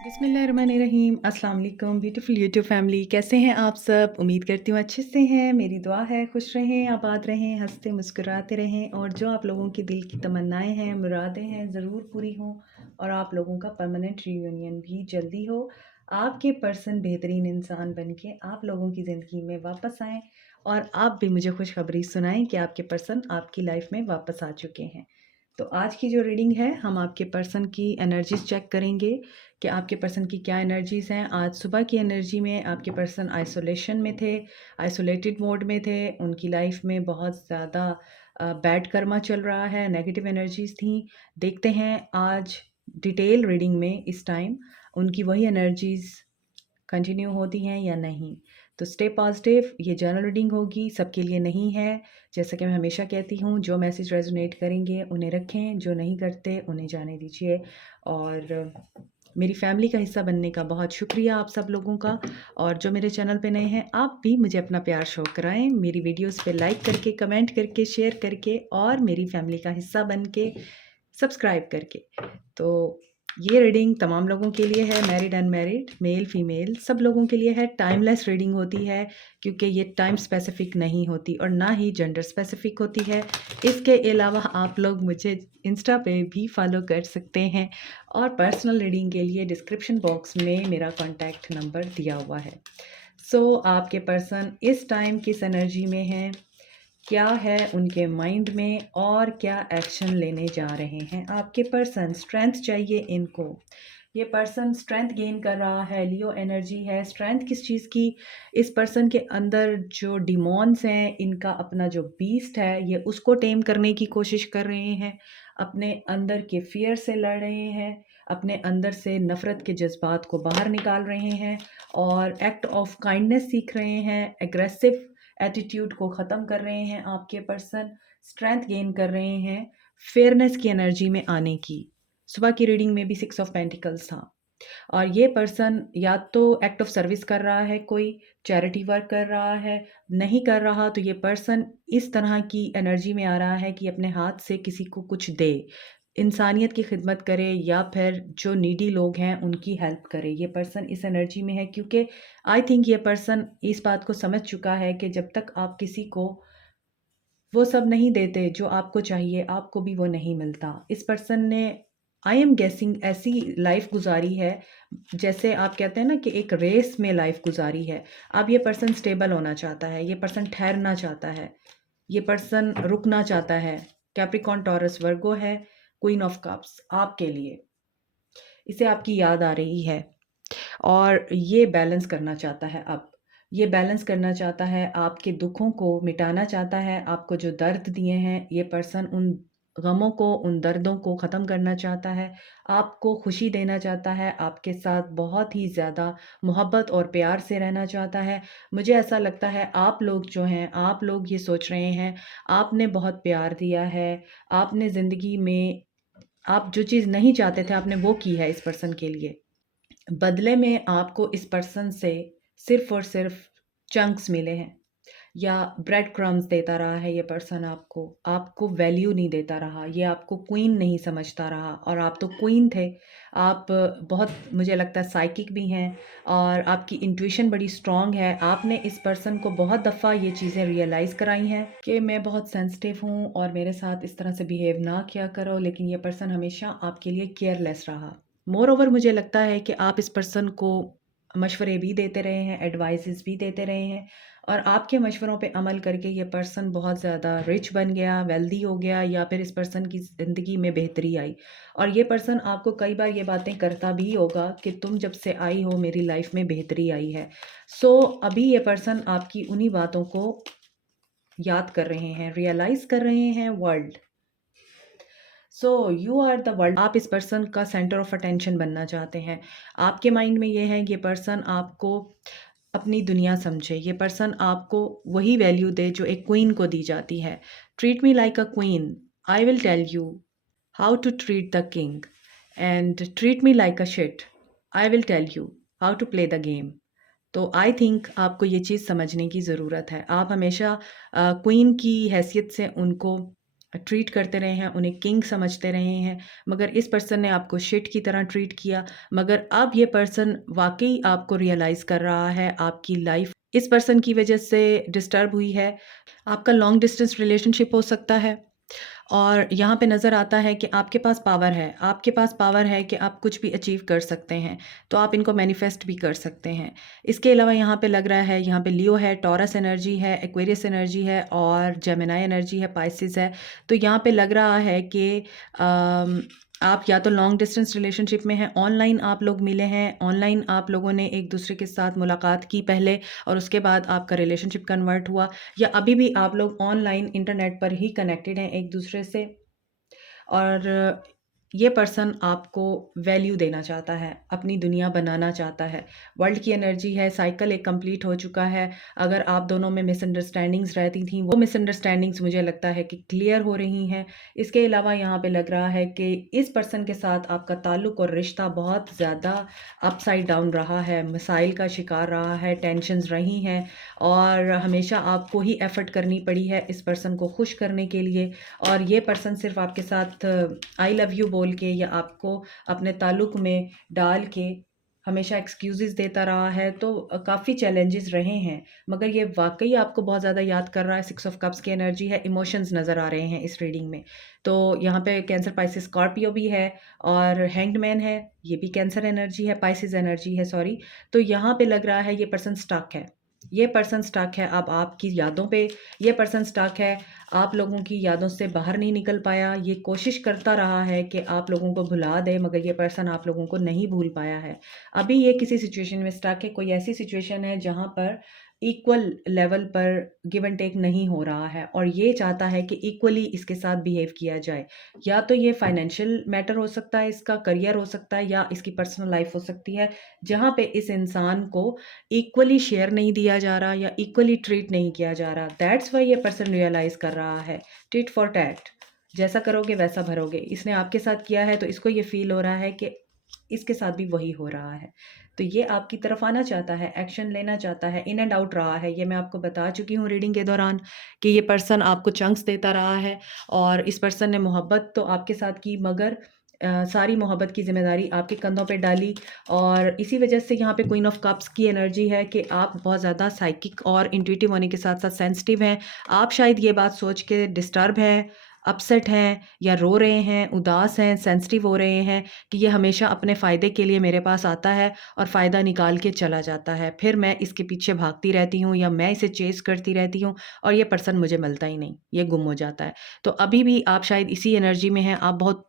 बिस्मिल्लाहिर्रहमानिर्रहीम। अस्सलाम वालेकुम ब्यूटीफुल यूट्यूब फैमिली, कैसे हैं आप सब? उम्मीद करती हूँ अच्छे से हैं। मेरी दुआ है खुश रहें, आबाद रहें, हंसते मुस्कुराते रहें और जो आप लोगों की दिल की तमन्नाएं हैं, मुरादें हैं, ज़रूर पूरी हों और आप लोगों का परमानेंट रियूनियन भी जल्दी हो। आपके पर्सन बेहतरीन इंसान बन के आप लोगों की ज़िंदगी में वापस आएँ और आप भी मुझे खुशखबरी सुनाएं कि आपके पर्सन आपकी लाइफ में वापस आ चुके हैं। तो आज की जो रीडिंग है, हम आपके पर्सन की एनर्जीज चेक करेंगे कि आपके पर्सन की क्या एनर्जीज़ हैं। आज सुबह की एनर्जी में आपके पर्सन आइसोलेशन में थे, आइसोलेटेड मोड में थे, उनकी लाइफ में बहुत ज़्यादा बैड कर्मा चल रहा है, नेगेटिव एनर्जीज़ थी। देखते हैं आज डिटेल रीडिंग में इस टाइम उनकी वही एनर्जीज़ कंटिन्यू होती हैं या नहीं। तो स्टे पॉजिटिव। ये जर्नल रीडिंग होगी, सबके लिए नहीं है। जैसा कि मैं हमेशा कहती हूँ, जो मैसेज रेजोनेट करेंगे उन्हें रखें, जो नहीं करते उन्हें जाने दीजिए। और मेरी फैमिली का हिस्सा बनने का बहुत शुक्रिया आप सब लोगों का। और जो मेरे चैनल पे नए हैं, आप भी मुझे अपना प्यार शो कराएं, मेरी वीडियोस पे लाइक करके, कमेंट करके, शेयर करके और मेरी फैमिली का हिस्सा बन के सब्सक्राइब करके। तो ये रीडिंग तमाम लोगों के लिए है, मैरिड अनमैरिड, मेल फीमेल, सब लोगों के लिए है। टाइमलेस रीडिंग होती है क्योंकि ये टाइम स्पेसिफिक नहीं होती और ना ही जेंडर स्पेसिफिक होती है। इसके अलावा आप लोग मुझे इंस्टा पे भी फॉलो कर सकते हैं और पर्सनल रीडिंग के लिए डिस्क्रिप्शन बॉक्स में मेरा कॉन्टैक्ट नंबर दिया हुआ है। सो आपके पर्सन इस टाइम किस एनर्जी में हैं, क्या है उनके माइंड में और क्या एक्शन लेने जा रहे हैं आपके पर्सन। स्ट्रेंथ चाहिए इनको, ये पर्सन स्ट्रेंथ गेन कर रहा है, लियो एनर्जी है। स्ट्रेंथ किस चीज़ की? इस पर्सन के अंदर जो डिमॉन्स हैं, इनका अपना जो बीस्ट है, ये उसको टेम करने की कोशिश कर रहे हैं, अपने अंदर के फियर से लड़ रहे हैं, अपने अंदर से नफ़रत के जज्बात को बाहर निकाल रहे हैं और एक्ट ऑफ काइंडनेस सीख रहे हैं, एग्रेसिव एटीट्यूड को ख़त्म कर रहे हैं। आपके पर्सन स्ट्रेंथ गेन कर रहे हैं फेयरनेस की एनर्जी में आने की। सुबह की रीडिंग में भी 6 ऑफ पेंटिकल्स था और ये पर्सन या तो एक्ट ऑफ सर्विस कर रहा है, कोई चैरिटी वर्क कर रहा है। नहीं कर रहा तो ये पर्सन इस तरह की एनर्जी में आ रहा है कि अपने हाथ से किसी को कुछ दे, इंसानियत की खिदमत करे या फिर जो नीडी लोग हैं उनकी हेल्प करे। ये पर्सन इस एनर्जी में है क्योंकि आई थिंक ये पर्सन इस बात को समझ चुका है कि जब तक आप किसी को वो सब नहीं देते जो आपको चाहिए, आपको भी वो नहीं मिलता। इस पर्सन ने, आई एम गेसिंग, ऐसी लाइफ गुजारी है जैसे आप कहते हैं ना कि एक रेस में लाइफ गुजारी है। अब ये पर्सन स्टेबल होना चाहता है, ये पर्सन ठहरना चाहता है, ये पर्सन रुकना चाहता है। कैप्रिकॉन टॉरस वर्गो है, क्वीन ऑफ कप्स आपके लिए, इसे आपकी याद आ रही है और ये बैलेंस करना चाहता है। अब ये बैलेंस करना चाहता है, आपके दुखों को मिटाना चाहता है। आपको जो दर्द दिए हैं, ये पर्सन उन गमों को, उन दर्दों को ख़त्म करना चाहता है, आपको खुशी देना चाहता है, आपके साथ बहुत ही ज़्यादा मोहब्बत और प्यार से रहना चाहता है। मुझे ऐसा लगता है आप लोग जो हैं, आप लोग ये सोच रहे हैं, आपने बहुत प्यार दिया है, आपने ज़िंदगी में आप जो चीज़ नहीं चाहते थे आपने वो की है इस पर्सन के लिए। बदले में आपको इस पर्सन से सिर्फ़ और सिर्फ़ चंक्स मिले हैं या ब्रेड क्रम्स देता रहा है ये पर्सन आपको। आपको वैल्यू नहीं देता रहा, ये आपको क्वीन नहीं समझता रहा और आप तो क्वीन थे। आप बहुत, मुझे लगता है, साइकिक भी हैं और आपकी इंट्यूशन बड़ी स्ट्रॉन्ग है। आपने इस पर्सन को बहुत दफ़ा ये चीज़ें रियलाइज़ कराई हैं कि मैं बहुत सेंसिटिव हूँ और मेरे साथ इस तरह से बिहेव ना किया करो, लेकिन ये पर्सन हमेशा आपके लिए केयरलेस रहा। मोर ओवर मुझे लगता है कि आप इस पर्सन को मशवरे भी देते रहे हैं, एडवाइसेस भी देते रहे हैं और आपके मशवरों पे अमल करके ये पर्सन बहुत ज़्यादा रिच बन गया, वेल्दी हो गया या फिर इस पर्सन की ज़िंदगी में बेहतरी आई। और ये पर्सन आपको कई बार ये बातें करता भी होगा कि तुम जब से आई हो मेरी लाइफ में बेहतरी आई है। सो अभी ये पर्सन आपकी उन्हीं बातों को याद कर रहे हैं, रियलाइज़ कर रहे हैं world. So you are the world. आप इस पर्सन का सेंटर ऑफ अटेंशन बनना चाहते हैं। आपके माइंड में ये है, ये पर्सन आपको अपनी दुनिया समझे, ये पर्सन आपको वही वैल्यू दे जो एक क्वीन को दी जाती है। Treat me like a queen, I will tell you how to treat the king, and treat me like a shit, I will tell you how to play the game. तो I think आपको ये चीज़ समझने की ज़रूरत है। आप हमेशा queen की हैसियत से उनको ट्रीट करते रहे हैं, उन्हें किंग समझते रहे हैं, मगर इस पर्सन ने आपको शिट की तरह ट्रीट किया। मगर अब ये पर्सन वाक़ई आपको रियलाइज़ कर रहा है, आपकी लाइफ़ इस पर्सन की वजह से डिस्टर्ब हुई है। आपका लॉन्ग डिस्टेंस रिलेशनशिप हो सकता है और यहाँ पे नज़र आता है कि आपके पास पावर है, आपके पास पावर है कि आप कुछ भी अचीव कर सकते हैं, तो आप इनको मैनिफेस्ट भी कर सकते हैं। इसके अलावा यहाँ पे लग रहा है, यहाँ पे लियो है, टॉरस एनर्जी है, एक्वेरियस एनर्जी है और जेमिनी एनर्जी है, पाइसिस है। तो यहाँ पे लग रहा है कि अम, आप या तो लॉन्ग डिस्टेंस रिलेशनशिप में हैं, ऑनलाइन आप लोग मिले हैं, ऑनलाइन आप लोगों ने एक दूसरे के साथ मुलाकात की पहले और उसके बाद आपका रिलेशनशिप कन्वर्ट हुआ, या अभी भी आप लोग ऑनलाइन इंटरनेट पर ही कनेक्टेड हैं एक दूसरे से। और ये पर्सन आपको वैल्यू देना चाहता है, अपनी दुनिया बनाना चाहता है। वर्ल्ड की एनर्जी है, साइकिल एक कंप्लीट हो चुका है। अगर आप दोनों में मिसअंडरस्टैंडिंग्स रहती थी, वो मिसअंडरस्टैंडिंग्स मुझे लगता है कि क्लियर हो रही हैं। इसके अलावा यहाँ पे लग रहा है कि इस पर्सन के साथ आपका ताल्लुक़ और रिश्ता बहुत ज़्यादा अपसाइड डाउन रहा है, मसाइल का शिकार रहा है, टेंशन्स रही हैं और हमेशा आपको ही एफ़र्ट करनी पड़ी है इस पर्सन को खुश करने के लिए। और ये पर्सन सिर्फ आपके साथ आई लव यू बोल के या आपको अपने ताल्लुक़ में डाल के हमेशा एक्सक्यूज़ेस देता रहा है, तो काफ़ी चैलेंजेस रहे हैं। मगर ये वाक़ई आपको बहुत ज़्यादा याद कर रहा है। 6 ऑफ कप्स की एनर्जी है, इमोशंस नज़र आ रहे हैं इस रीडिंग में। तो यहाँ पे कैंसर, पाइसिस, स्कॉर्पियो भी है और हैंग्ड मैन है, ये भी कैंसर एनर्जी है, पाइसिस एनर्जी है, सॉरी। तो यहाँ पे लग रहा है ये पर्सन स्टक है। ये पर्सन स्टक है अब आपकी यादों पे, ये पर्सन स्टक है, आप लोगों की यादों से बाहर नहीं निकल पाया। ये कोशिश करता रहा है कि आप लोगों को भुला दे, मगर ये पर्सन आप लोगों को नहीं भूल पाया है। अभी ये किसी सिचुएशन में स्टक है, कोई ऐसी सिचुएशन है जहाँ पर इक्वल लेवल पर गिव एंड टेक नहीं हो रहा है और ये चाहता है कि इक्वली इसके साथ बिहेव किया जाए। या तो ये फाइनेंशियल मैटर हो सकता है, इसका करियर हो सकता है या इसकी पर्सनल लाइफ हो सकती है, जहाँ पे इस इंसान को इक्वली शेयर नहीं दिया जा रहा या इक्वली ट्रीट नहीं किया जा रहा। दैट्स वाई ये पर्सन रियलाइज़ कर रहा है, टिट फॉर टैट, जैसा करोगे वैसा भरोगे। इसने आपके साथ किया है तो इसको ये फ़ील हो रहा है कि इसके साथ भी वही हो रहा है। तो ये आपकी तरफ आना चाहता है, एक्शन लेना चाहता है, इन एंड आउट रहा है। ये मैं आपको बता चुकी हूँ रीडिंग के दौरान कि ये पर्सन आपको चंक्स देता रहा है और इस पर्सन ने मोहब्बत तो आपके साथ की, मगर सारी मोहब्बत की ज़िम्मेदारी आपके कंधों पे डाली और इसी वजह से यहाँ पे क्वीन ऑफ कप्स की एनर्जी है कि आप बहुत ज़्यादा साइकिक और इंट्यूटिव होने के साथ-साथ सेंसिटिव हैं। आप शायद ये बात सोच के डिस्टर्ब हैं, अपसेट हैं या रो रहे हैं, उदास हैं, सेंसिटिव हो रहे हैं कि ये हमेशा अपने फ़ायदे के लिए मेरे पास आता है और फ़ायदा निकाल के चला जाता है। फिर मैं इसके पीछे भागती रहती हूँ या मैं इसे चेज़ करती रहती हूँ और ये पर्सन मुझे मिलता ही नहीं, ये गुम हो जाता है। तो अभी भी आप शायद इसी एनर्जी में हैं, आप बहुत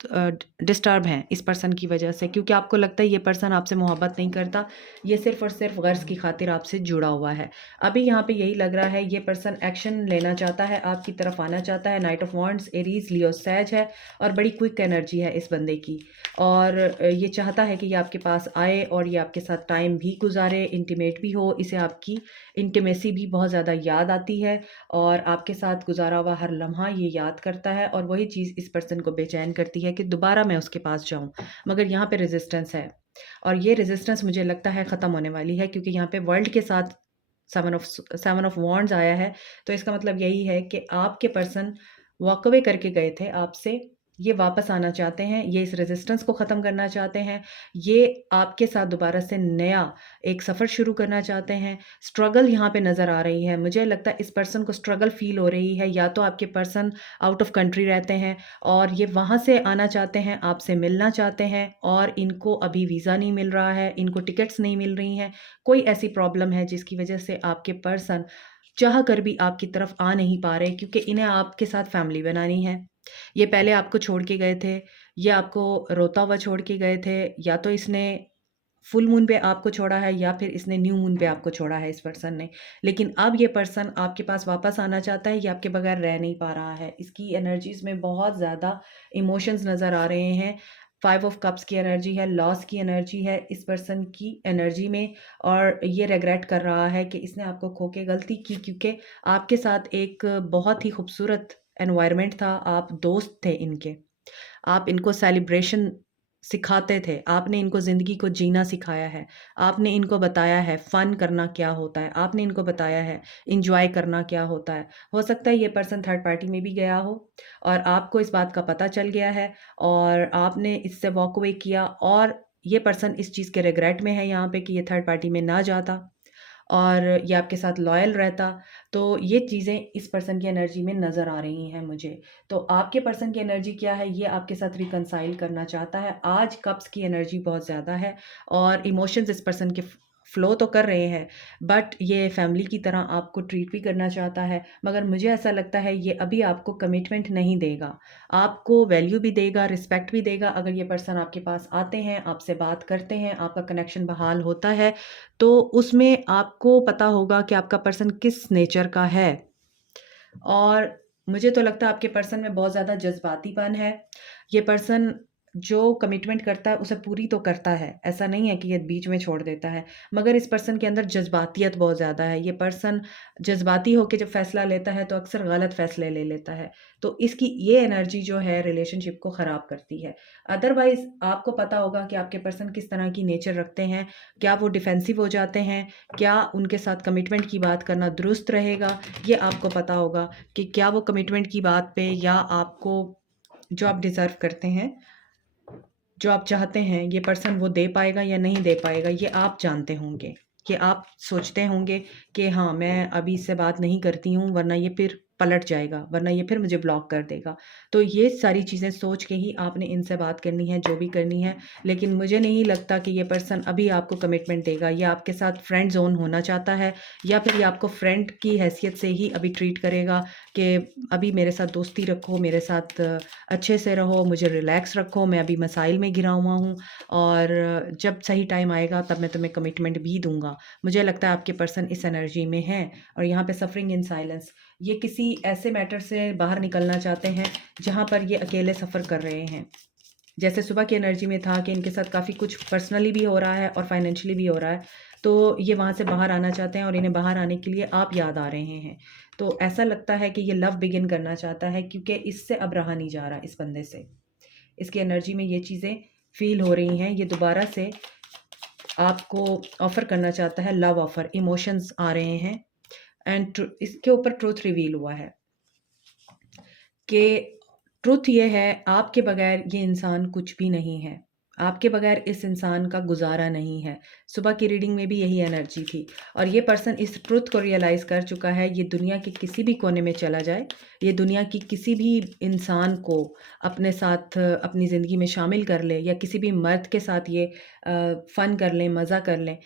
डिस्टर्ब हैं इस पर्सन की वजह से, क्योंकि आपको लगता है ये पर्सन आपसे मोहब्बत नहीं करता, ये सिर्फ़ और सिर्फ़ गर्ज़ की खातिर आपसे जुड़ा हुआ है। अभी यहाँ पे यही लग रहा है, ये पर्सन एक्शन लेना चाहता है, आपकी तरफ आना चाहता है। नाइट ऑफ वांड्स, एरीज़, लियो, सैज है और बड़ी क्विक एनर्जी है इस बंदे की और ये चाहता है कि ये आपके पास आए और ये आपके साथ टाइम भी गुज़ारे, इंटीमेट भी हो, इसे आपकी इंटीमेसी भी बहुत ज़्यादा याद आती है और आपके साथ गुज़ारा हुआ हर लम्हा ये याद करता है और वही चीज़ इस पर्सन को बेचैन करती है कि दोबारा मैं उसके पास जाऊँ। मगर यहाँ पे रेज़िस्टेंस है और ये रेज़िस्टेंस मुझे लगता है ख़त्म होने वाली है, क्योंकि यहाँ पे वर्ल्ड के साथ सेवन ऑफ वॉन्ड्स आया है। तो इसका मतलब यही है कि आपके पर्सन वॉक अवे करके गए थे आपसे, ये वापस आना चाहते हैं, ये इस रेज़िस्टेंस को ख़त्म करना चाहते हैं, ये आपके साथ दोबारा से नया एक सफ़र शुरू करना चाहते हैं। स्ट्रगल यहाँ पे नज़र आ रही है, मुझे लगता है इस पर्सन को स्ट्रगल फ़ील हो रही है, या तो आपके पर्सन आउट ऑफ कंट्री रहते हैं और ये वहाँ से आना चाहते हैं, आपसे मिलना चाहते हैं और इनको अभी वीज़ा नहीं मिल रहा है, इनको टिकट्स नहीं मिल रही हैं। कोई ऐसी प्रॉब्लम है जिसकी वजह से आपके पर्सन चाह कर भी आपकी तरफ आ नहीं पा रहे, क्योंकि इन्हें आपके साथ फैमिली बनानी है। ये पहले आपको छोड़ के गए थे, ये आपको रोता हुआ छोड़ के गए थे, या तो इसने फुल मून पे आपको छोड़ा है या फिर इसने न्यू मून पे आपको छोड़ा है इस पर्सन ने। लेकिन अब ये पर्सन आपके पास वापस आना चाहता है, ये आपके बगैर रह नहीं पा रहा है। इसकी एनर्जीज़ में बहुत ज़्यादा इमोशंस नज़र आ रहे हैं। 5 ऑफ कप्स की एनर्जी है, लॉस की एनर्जी है इस पर्सन की एनर्जी में और ये रिग्रेट कर रहा है कि इसने आपको खो के गलती की, क्योंकि आपके साथ एक बहुत ही खूबसूरत एनवायरनमेंट था, आप दोस्त थे इनके। आप इनको सेलिब्रेशन सिखाते थे, आपने इनको ज़िंदगी को जीना सिखाया है, आपने इनको बताया है फ़न करना क्या होता है, आपने इनको बताया है एन्जॉय करना क्या होता है। हो सकता है ये पर्सन थर्ड पार्टी में भी गया हो और आपको इस बात का पता चल गया है और आपने इससे वॉक अवे किया और ये पर्सन इस चीज़ के रिग्रेट में है यहाँ पे कि ये थर्ड पार्टी में ना जाता और ये आपके साथ लॉयल रहता। तो ये चीज़ें इस पर्सन की एनर्जी में नज़र आ रही हैं मुझे। तो आपके पर्सन की एनर्जी क्या है, ये आपके साथ रिकंसाइल करना चाहता है। आज कप्स की एनर्जी बहुत ज़्यादा है और इमोशंस इस पर्सन के फ्लो तो कर रहे हैं, बट ये फैमिली की तरह आपको ट्रीट भी करना चाहता है। मगर मुझे ऐसा लगता है ये अभी आपको कमिटमेंट नहीं देगा, आपको वैल्यू भी देगा, रिस्पेक्ट भी देगा। अगर ये पर्सन आपके पास आते हैं, आपसे बात करते हैं, आपका कनेक्शन बहाल होता है, तो उसमें आपको पता होगा कि आपका पर्सन किस नेचर का है। और मुझे तो लगता है आपके पर्सन में बहुत ज़्यादा जज़्बातीपन है। ये पर्सन जो कमिटमेंट करता है उसे पूरी तो करता है, ऐसा नहीं है कि ये बीच में छोड़ देता है। मगर इस पर्सन के अंदर जज़्बातियत बहुत ज़्यादा है। ये पर्सन जज़्बाती होके जब फ़ैसला लेता है तो अक्सर गलत फ़ैसले ले लेता है। तो इसकी ये एनर्जी जो है रिलेशनशिप को ख़राब करती है। अदरवाइज़ आपको पता होगा कि आपके पर्सन किस तरह की नेचर रखते हैं। क्या वो डिफेंसिव हो जाते हैं? क्या उनके साथ कमिटमेंट की बात करना दुरुस्त रहेगा? ये आपको पता होगा कि क्या वो कमिटमेंट की बात पे या आपको जो आप डिज़र्व करते हैं, जो आप चाहते हैं, ये पर्सन वो दे पाएगा या नहीं दे पाएगा, ये आप जानते होंगे। ये आप सोचते होंगे कि हाँ, मैं अभी इससे बात नहीं करती हूँ वरना ये फिर पलट जाएगा, वरना ये फिर मुझे ब्लॉक कर देगा। तो ये सारी चीज़ें सोच के ही आपने इनसे बात करनी है, जो भी करनी है। लेकिन मुझे नहीं लगता कि ये पर्सन अभी आपको कमिटमेंट देगा। ये आपके साथ फ्रेंड ज़ोन होना चाहता है या फिर ये आपको फ्रेंड की हैसियत से ही अभी ट्रीट करेगा कि अभी मेरे साथ दोस्ती रखो, मेरे साथ अच्छे से रहो, मुझे रिलैक्स रखो, मैं अभी मसाइल में घिरा हुआ हूँ और जब सही टाइम आएगा तब मैं तुम्हें कमिटमेंट भी दूँगा। मुझे लगता है आपके पर्सन इस एनर्जी में हैं और यहाँ पे सफ़रिंग इन साइलेंस, ये किसी ऐसे मैटर से बाहर निकलना चाहते हैं जहाँ पर ये अकेले सफ़र कर रहे हैं। जैसे सुबह की एनर्जी में था कि इनके साथ काफ़ी कुछ पर्सनली भी हो रहा है और फाइनेंशियली भी हो रहा है, तो ये वहाँ से बाहर आना चाहते हैं और इन्हें बाहर आने के लिए आप याद आ रहे हैं। तो ऐसा लगता है कि ये लव बिगिन करना चाहता है क्योंकि इससे अब रहा नहीं जा रहा इस बंदे से। इसकी एनर्जी में ये चीज़ें फ़ील हो रही हैं, ये दोबारा से आपको ऑफ़र करना चाहता है, लव ऑफ़र, इमोशंस आ रहे हैं एंड इसके ऊपर ट्रुथ रिवील हुआ है कि ट्रुथ ये है, आपके बगैर ये इंसान कुछ भी नहीं है। आपके बगैर इस इंसान का गुज़ारा नहीं है। सुबह की रीडिंग में भी यही एनर्जी थी और ये पर्सन इस ट्रुथ को रियलाइज़ कर चुका है। ये दुनिया के किसी भी कोने में चला जाए, ये दुनिया की किसी भी इंसान को अपने साथ अपनी ज़िंदगी में शामिल कर ले या किसी भी मर्द के साथ ये फ़न कर लें, मज़ा कर लें।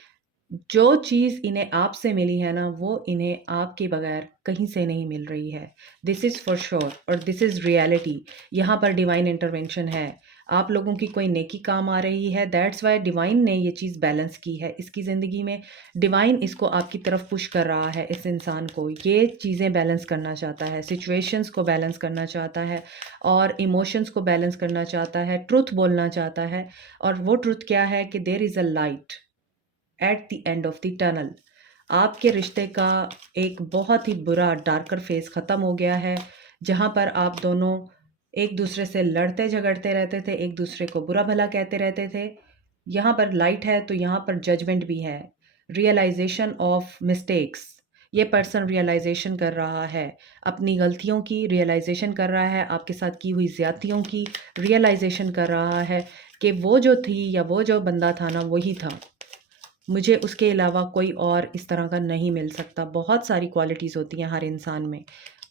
जो चीज़ इन्हें आपसे मिली है ना, वो इन्हें आपके बगैर कहीं से नहीं मिल रही है। दिस इज़ फॉर श्योर और दिस इज़ रियलिटी। यहाँ पर डिवाइन इंटरवेंशन है। आप लोगों की कोई नेकी काम आ रही है, दैट्स व्हाई डिवाइन ने ये चीज़ बैलेंस की है इसकी ज़िंदगी में। डिवाइन इसको आपकी तरफ पुश कर रहा है, इस इंसान को। ये चीज़ें बैलेंस करना चाहता है, सिचुएशंस को बैलेंस करना चाहता है और इमोशंस को बैलेंस करना चाहता है, ट्रुथ बोलना चाहता है। और वो ट्रुथ क्या है कि there is a light at the end of the tunnel. आपके रिश्ते का एक बहुत ही बुरा डार्कर फेज़ ख़त्म हो गया है, जहाँ पर आप दोनों एक दूसरे से लड़ते झगड़ते रहते थे, एक दूसरे को बुरा भला कहते रहते थे। यहाँ पर लाइट है तो यहाँ पर जजमेंट भी है, रियलाइजेशन ऑफ मिस्टेक्स। ये पर्सन रियलाइजेशन कर रहा है, अपनी गलतियों की रियलाइजेशन कर रहा है, आपके साथ की हुई ज़्यादतियों की रियलाइजेशन कर रहा है कि वो जो थी या वो जो बंदा था ना, वही था। मुझे उसके अलावा कोई और इस तरह का नहीं मिल सकता। बहुत सारी क्वालिटीज़ होती हैं हर इंसान में,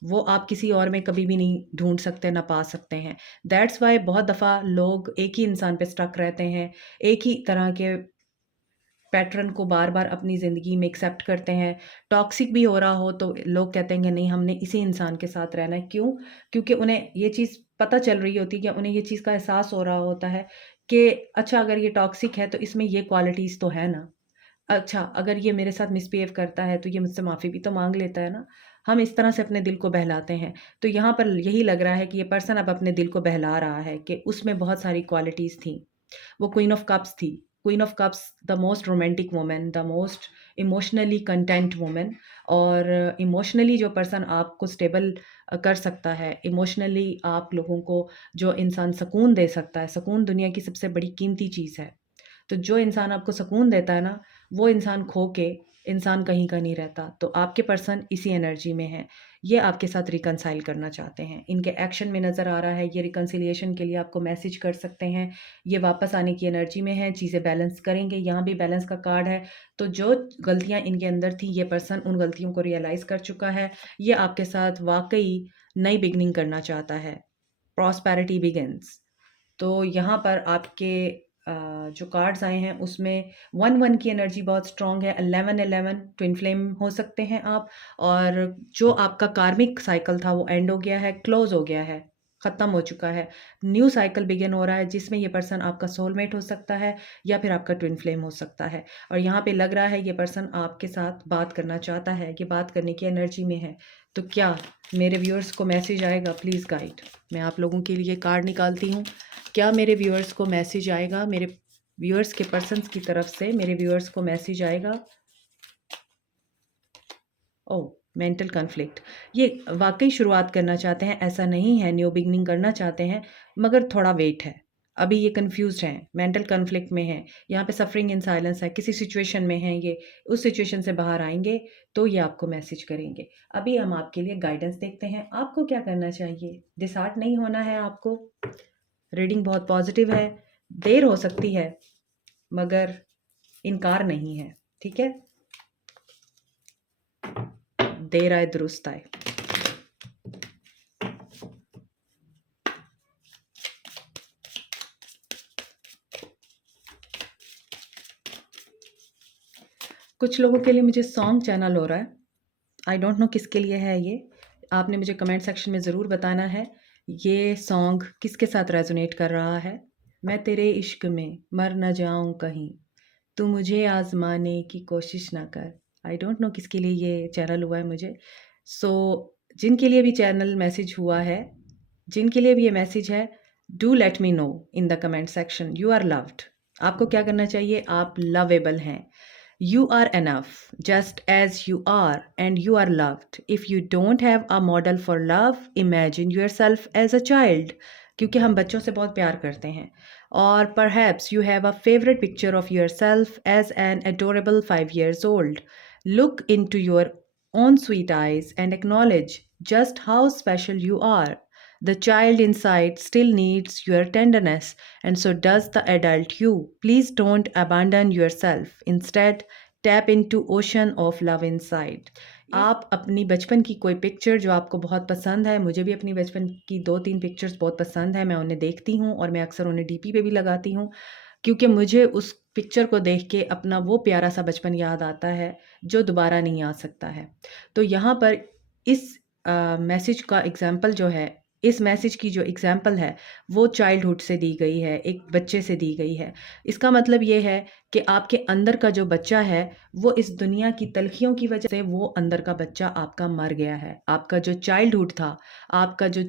वो आप किसी और में कभी भी नहीं ढूँढ सकते, ना पा सकते हैं। दैट्स व्हाई बहुत दफ़ा लोग एक ही इंसान पे स्टक रहते हैं, एक ही तरह के पैटर्न को बार-बार अपनी ज़िंदगी में एक्सेप्ट करते हैं। टॉक्सिक भी हो रहा हो तो लोग कहते हैं कि नहीं, हमने इसी इंसान के साथ रहना है। क्यों? क्योंकि उन्हें ये चीज़ पता चल रही होती है कि उन्हें ये चीज़ का एहसास हो रहा होता है कि अच्छा, अगर ये टॉक्सिक है तो इसमें ये क्वालिटीज़ तो है ना। अच्छा, अगर ये मेरे साथ मिसबिहेव करता है, तो ये मुझसे माफ़ी भी तो माँग लेता है ना। हम इस तरह से अपने दिल को बहलाते हैं। तो यहाँ पर यही लग रहा है कि ये पर्सन अब अपने दिल को बहला रहा है कि उसमें बहुत सारी क्वालिटीज़ थी। वो क्वीन ऑफ कप्स थी। Queen of cups, the most romantic woman, the most emotionally content woman. और इमोशनली जो पर्सन आपको स्टेबल कर सकता है, इमोशनली आप लोगों को जो इंसान सुकून दे सकता है, सुकून दुनिया की सबसे बड़ी कीमती चीज़ है। तो जो इंसान आपको सुकून देता है ना, वो इंसान खो के इंसान कहीं का नहीं रहता। तो आपके पर्सन इसी एनर्जी में है, ये आपके साथ रिकंसाइल करना चाहते हैं। इनके एक्शन में नज़र आ रहा है, ये रिकंसिलिएशन के लिए आपको मैसेज कर सकते हैं। ये वापस आने की एनर्जी में है, चीज़ें बैलेंस करेंगे। यहाँ भी बैलेंस का कार्ड है। तो जो गलतियाँ इनके अंदर थी, ये पर्सन उन गलतियों को रियलाइज़ कर चुका है। ये आपके साथ वाकई नई बिगनिंग करना चाहता है। Prosperity begins. तो यहाँ पर आपके जो कार्ड्स आए हैं उसमें 1-1 की एनर्जी बहुत स्ट्रॉन्ग है। 11-11 ट्विन फ्लेम हो सकते हैं आप। और जो आपका कार्मिक साइकिल था वो एंड हो गया है, क्लोज हो गया है, ख़त्म हो चुका है। न्यू साइकिल बिगिन हो रहा है, जिसमें ये पर्सन आपका सोलमेट हो सकता है या फिर आपका ट्विन फ्लेम हो सकता है। और यहाँ पे लग रहा है ये पर्सन आपके साथ बात करना चाहता है, ये बात करने की एनर्जी में है। तो क्या मेरे व्यूअर्स को मैसेज आएगा? Please guide. मैं आप लोगों के लिए कार्ड निकालती हूँ। क्या मेरे व्यूअर्स को मैसेज आएगा? मेरे व्यूअर्स के पर्सन्स की तरफ से मेरे व्यूअर्स को मैसेज आएगा? ओह, मेंटल कॉन्फ्लिक्ट। ये वाकई शुरुआत करना चाहते हैं, ऐसा नहीं है, न्यू बिगनिंग करना चाहते हैं, मगर थोड़ा वेट है। अभी ये कंफ्यूज्ड हैं, मेंटल कॉन्फ्लिक्ट में हैं। यहाँ पे सफरिंग इन साइलेंस है, किसी सिचुएशन में हैं ये। उस सिचुएशन से बाहर आएंगे तो ये आपको मैसेज करेंगे। अभी हम आपके लिए गाइडेंस देखते हैं, आपको क्या करना चाहिए। डिसहार्ट नहीं होना है आपको। रीडिंग बहुत पॉजिटिव है, देर हो सकती है मगर इनकार नहीं है, ठीक है। देर आए दुरुस्त आए। कुछ लोगों के लिए मुझे सॉन्ग चैनल हो रहा है, आई डोंट नो किसके लिए है ये। आपने मुझे कमेंट सेक्शन में ज़रूर बताना है ये सॉन्ग किसके साथ रेजोनेट कर रहा है। मैं तेरे इश्क में मर न जाऊं कहीं, तू मुझे आजमाने की कोशिश ना कर। आई डोंट नो किसके लिए ये चैनल हुआ है मुझे। सो जिनके लिए भी चैनल मैसेज हुआ है, जिनके लिए भी ये मैसेज है, do let me know in the comment section. You are loved. आपको क्या करना चाहिए? आप लवेबल हैं। You are enough just as you are, and you are loved. If you don't have a model for love, imagine yourself as a child. क्योंकि हम बच्चों से बहुत प्यार करते हैं। और perhaps you have a favorite picture of yourself as an adorable 5 years old. Look into your own sweet eyes and acknowledge just how special you are. The child inside still needs your tenderness, and so does the adult you. Please don't abandon yourself. Instead, tap into ocean of love inside. आप अपनी बचपन की कोई picture जो आपको बहुत पसंद है, मुझे भी अपनी बचपन की 2-3 पिक्चर्स बहुत पसंद है, मैं उन्हें देखती हूँ और मैं अक्सर उन्हें डीपी पे भी लगाती हूँ, क्योंकि मुझे उस पिक्चर को देख के अपना वो प्यारा सा बचपन याद आता है जो दोबारा नहीं आ सकता है। तो यहाँ पर इस मैसेज का एग्जाम्पल जो है, इस मैसेज की जो एग्जाम्पल है वो चाइल्डहुड से दी गई है, एक बच्चे से दी गई है। इसका मतलब ये है कि आपके अंदर का जो बच्चा है वो इस दुनिया की तलखियों की वजह से वो अंदर का बच्चा आपका मर गया है। आपका जो चाइल्डहुड था, आपका जो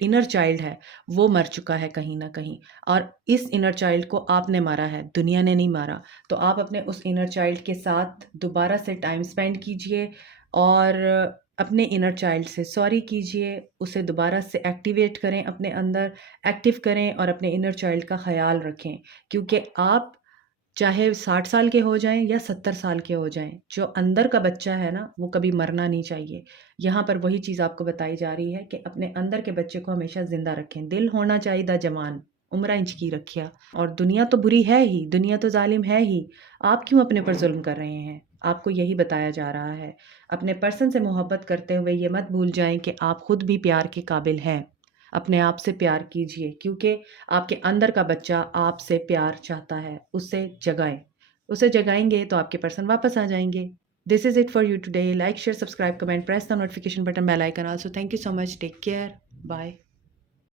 इनर चाइल्ड है वो मर चुका है कहीं ना कहीं, और इस इनर चाइल्ड को आपने मारा है, दुनिया ने नहीं मारा। तो आप अपने उस इनर चाइल्ड के साथ दोबारा से टाइम स्पेंड कीजिए और अपने इनर चाइल्ड से सॉरी कीजिए, उसे दोबारा से एक्टिवेट करें, अपने अंदर एक्टिव करें और अपने इनर चाइल्ड का ख्याल रखें। क्योंकि आप चाहे 60 साल के हो जाएं या 70 साल के हो जाएं, जो अंदर का बच्चा है ना वो कभी मरना नहीं चाहिए। यहाँ पर वही चीज़ आपको बताई जा रही है कि अपने अंदर के बच्चे को हमेशा ज़िंदा रखें। दिल होना चाहिए जवान, उम्र इंच की रखिया। और दुनिया तो बुरी है ही, दुनिया तो जालिम है ही, आप क्यों अपने पर जुल्म कर रहे हैं? आपको यही बताया जा रहा है। अपने पर्सन से मोहब्बत करते हुए ये मत भूल जाएं कि आप खुद भी प्यार के काबिल हैं। अपने आप से प्यार कीजिए, क्योंकि आपके अंदर का बच्चा आपसे प्यार चाहता है। उसे जगाएं, उसे जगाएंगे तो आपके पर्सन वापस आ जाएंगे। This is it for you today. Like, share, subscribe, comment, press the notification button, bell icon. Also thank you so much. Take care, bye.